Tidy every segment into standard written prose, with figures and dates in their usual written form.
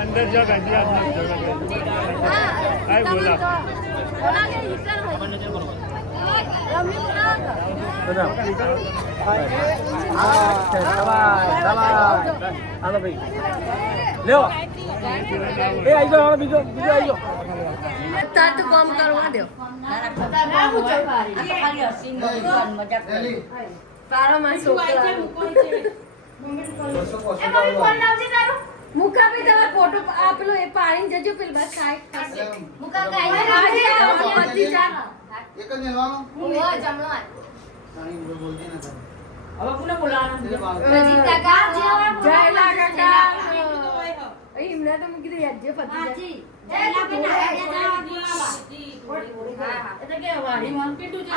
અંદર જો બોલા કામ કરવા દો મુકા ભી તમારો ફોટો આપેલો એ પાણી જજો પેલ બસ ખાય મુકા ગાઈ બધી ચાલ એક જ લેવાનો હું જમણો પાણી બોલતી ના હવે કોને બોલાવવાનું રજી કાકા જય કાકા એમને તો મૂકી દે જે પતિ જય એટલે કે વાડી મન કેટલું છે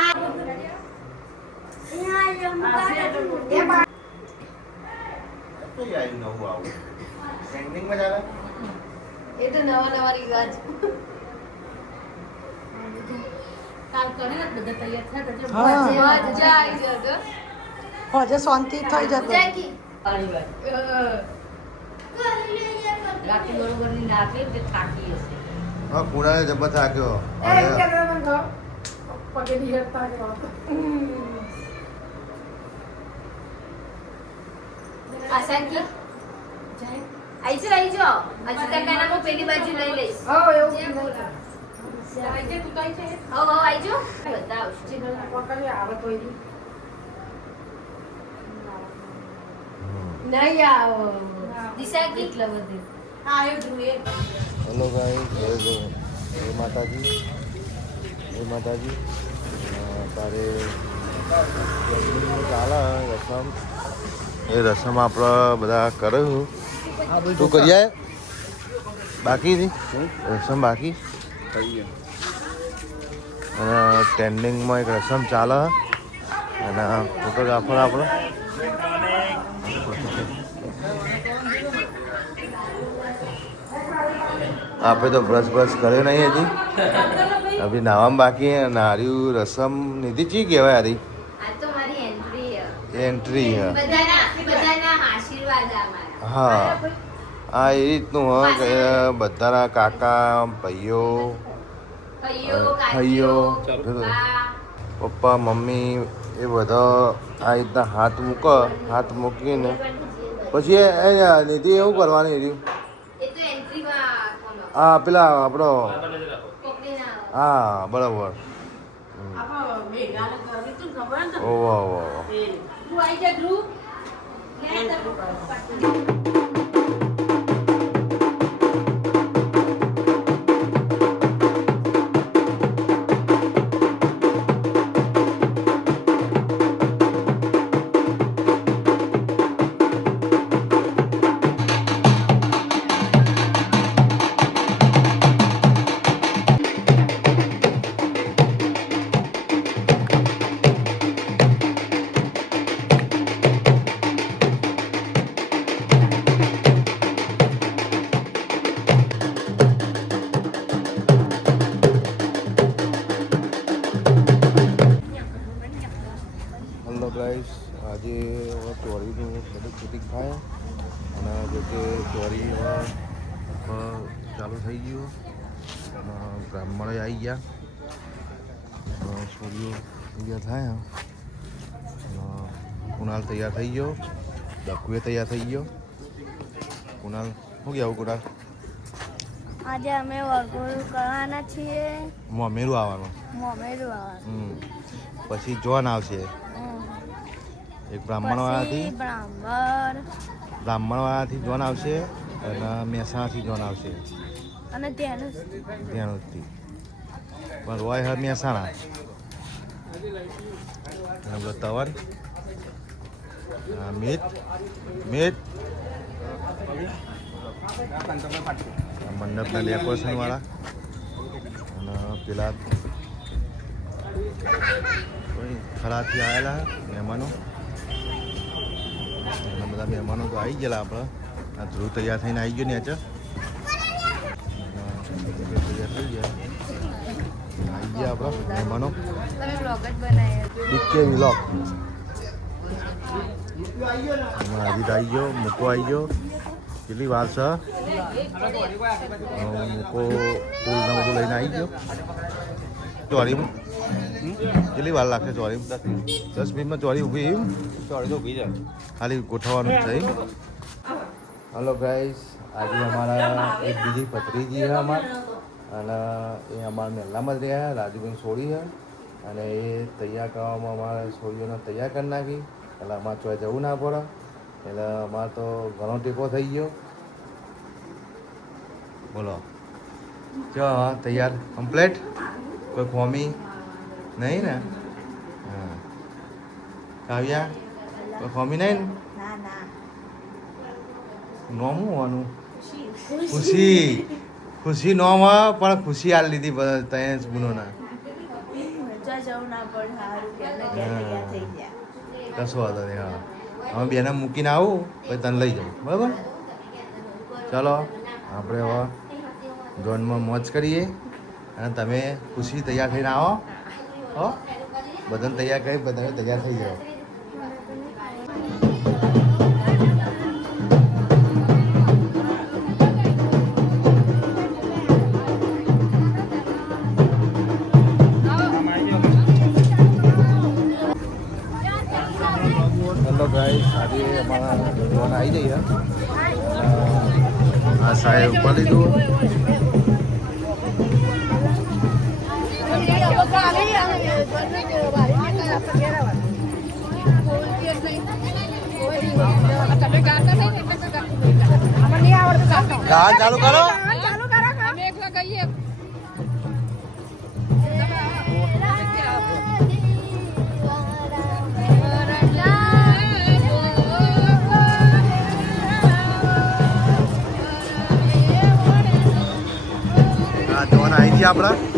તો યાર નવું આવું ટ્રેન્ડિંગ માં ચાલે એ તો નવા રિવાજ કાલ કરીને બધા તૈયાર થયા તો હા. મજા આવી જતો હજે શાંતિ થઈ જતો જેકી પાણી વાળી રાતે બરોબર ની નાખે તે થાકી હશે હા કુણાએ જબર થાક્યો આસાકી આઈજો અજી કાકાના મો પેલી બાજુ લઈ લઈશ આઈજો બતાવ નહીં આવો દિશા કેટલા બધે હેલો ગાઈસ જય માતાજી તારે ચાલે રસમ એ રસમ આપણે બધા કર્યું તું કરી આય બાકી હતી રસમ બાકી અને ટ્રેન્ડિંગમાં એક રસમ ચાલે અને ફોટોગ્રાફર આપણો આપણે તો બ્રશ કર્યો નહીં હજી અભી નાવામાં બાકી હે નાર્યું રસમ નિધિ ચી કહેવાય આરી આ તો મારી એન્ટ્રી એન્ટ્રી હે બધાના આશીર્વાદ અમારા હા આ એ રીતનું હ કે બધાના કાકા ભાઈઓ ભાઈઓ પપ્પા મમ્મી એ બધા આ રીતના હાથ મૂકીને પછી નિધિ એવું કરવાની રહ્યું એ તો એન્ટ્રીમાં હા પેલા આપણો પકડીને હા બરાબર આપા મેઘાને કરવી તું ખબર ને ઓહો ઓહો તું આઈ જા ધ્રુવ હેલો ગાઈસ આજે ચોરીનું બધું શૂટિંગ થાય અને જો કે ચોરી ચાલુ થઈ ગયું અને બ્રાહ્મણો આવી ગયા છોરીઓ તૈયાર થાય અને કુણાલ તૈયાર થઈ ગયો દકુએ તૈયાર થઈ ગયો કુણાલ શું કહેવું કુણાલ આજે અમે વરઘોડું કરવાના છીએ મોમેરું આવવાનું મોમેરું આવવાનું પછી જોન આવશે એક બ્રાહ્મણવાળાથી બ્રાહ્મણવાળાથી જોન આવશે અને મહેસાણાથી જોન આવશે અને ત્યાંનું ત્યાંથી પણ રોય હવે મહેસાણા અને પેલો તવન મિત મંડપના ડેકોરેશન વાળા અને પેલા ખરાથી આવેલા મહેમાનો અને બધા મહેમાનો તો આવી ગયેલા આપણે આ ધ્રુવ તૈયાર થઈને આવી ગયો ને તૈયાર થઈ ગયા આવી ગયા આપણા મહેમાનો તમે બ્લોગ જ બનાવ્યો. ડીકે વ્લોગ હજી આવી ગયો મૂકો આવી ગયો કેટલી વાર છે મૂકો ફૂલને બધું લઈને આવી ગયો ચોરીમાં કેટલી વાર લાગશે ચોરીમાં 10 મિનિટમાં ચોરી ઊભી ચોરી તો ઊભી જાય ખાલી ગોઠવવાનું જ છે હલો ગાઈસ આજે અમારા એક બીજી ભત્રીજી છે અમારા અને એ અમારા મહેલામાં જ રહ્યા રાજુભાઈ સોળી છે અને એ તૈયાર કરવામાં અમારે સોળીઓને તૈયાર કરી નાખી એટલે અમારે ચોય જવું ના પડે એટલે અમારે તો ઘણો ટેકો થઈ ગયો બોલો ચો તૈયાર કમ્પ્લેટ કોઈ ખોમી નહીં ને હા કાવ્યા કોઈ ખોમી નહીં ને ના ના નોમ હોવાનું ખુશી ખુશી નોમ પણ ખુશી હાલ લીધી ત્યાં જ ગુનોના જવું ના પડે સારું કે અમે તૈયાર થઈ ગયા. કશો વાંધો નહીં હા અમે બેને મૂકીને આવું પછી તને લઈ જાઉં બરાબર ચાલો આપણે હવે જોનમાં મોજ કરીએ અને તમે ખુશી તૈયાર થઈને આવો હો બધાને તૈયાર કરી બધા તૈયાર થઈ જાઓ હેલો ગાઈસ આજે અમારા જોવાના આવી જઈએ આ સાહેબ ઉપર લીધું ગાન ચાલુ કરો જોવાના આવી ગયા આપણા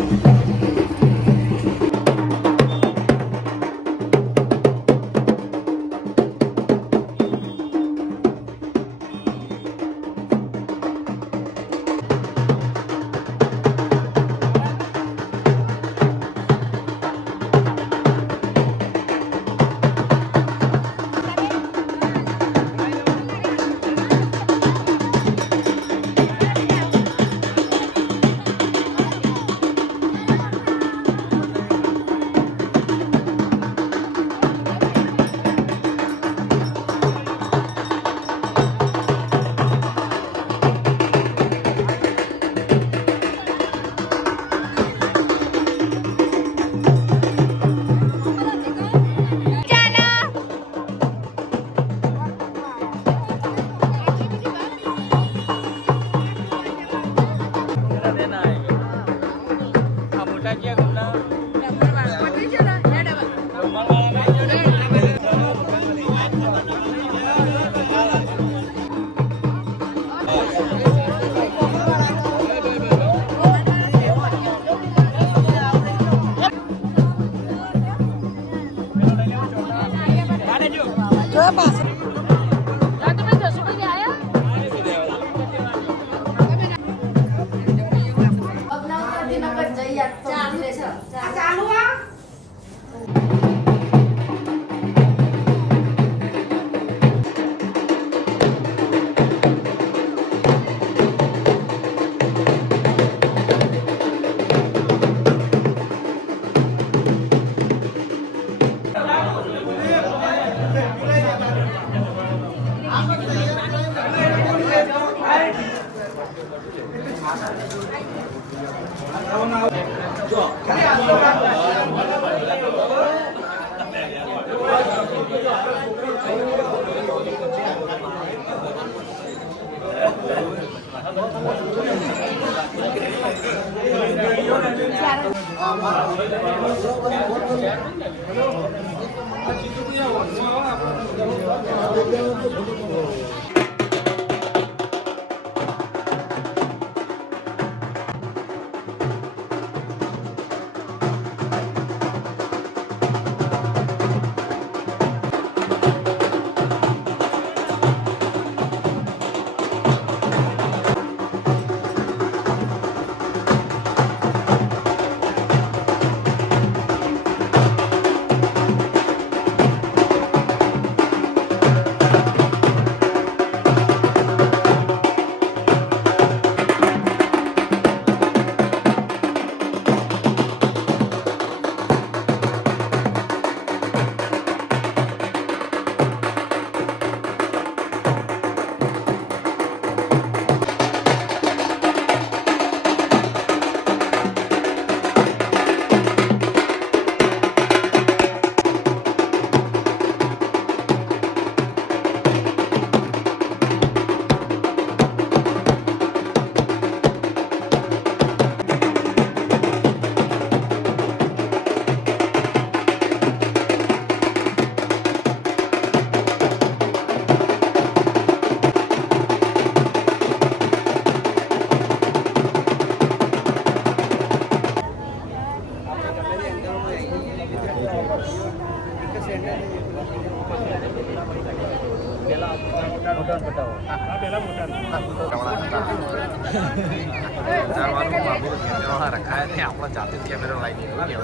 રખાય ને આપણે જાતે કેમેરો લાવી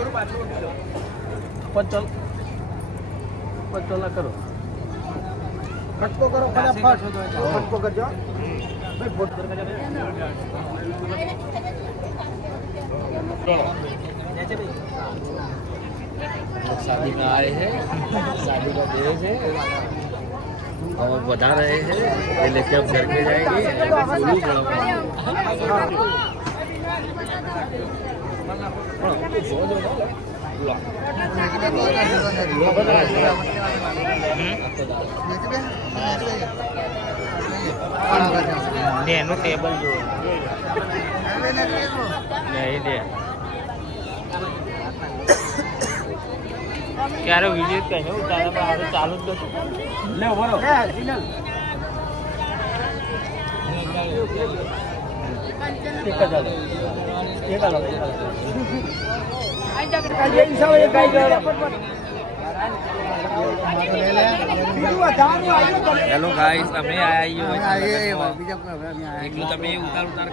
પચોલા કરો ફટકો કરો ફટાફટ ફટકો કરજો शादी में आए हैं शादी का देश है और बता रहे हैं ये लेके अब घर पे जाएंगे એનું ટેબલ જો નહીં દે ક્યારે વિડીયો કહે ઉતારે પણ ચાલુ જ લે બરો હેલો ગાઈસ અમે આયા એટલું તમે ઉતાર કરો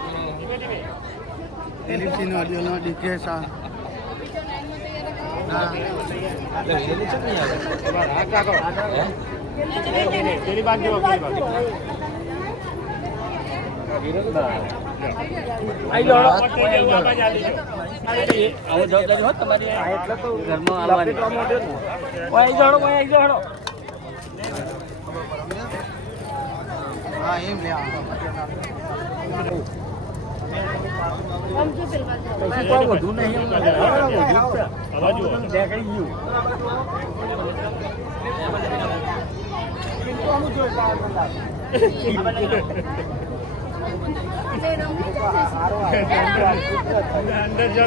એલિપ્સી નો ઓડિયો નો ડીકે સા વધુ નહીં અંદર જો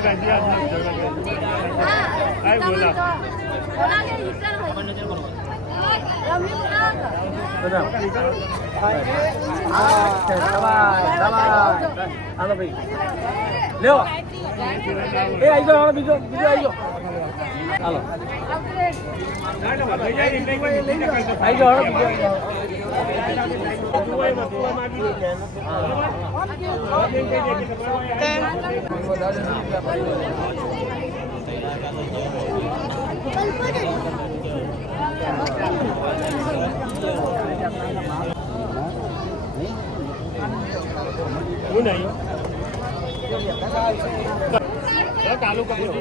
હાલો ભાઈ લેવો એ આઈ જાઓ બીજો આઈ જાઓ હાલો આઈ જાઓ ચાલુ કરી દો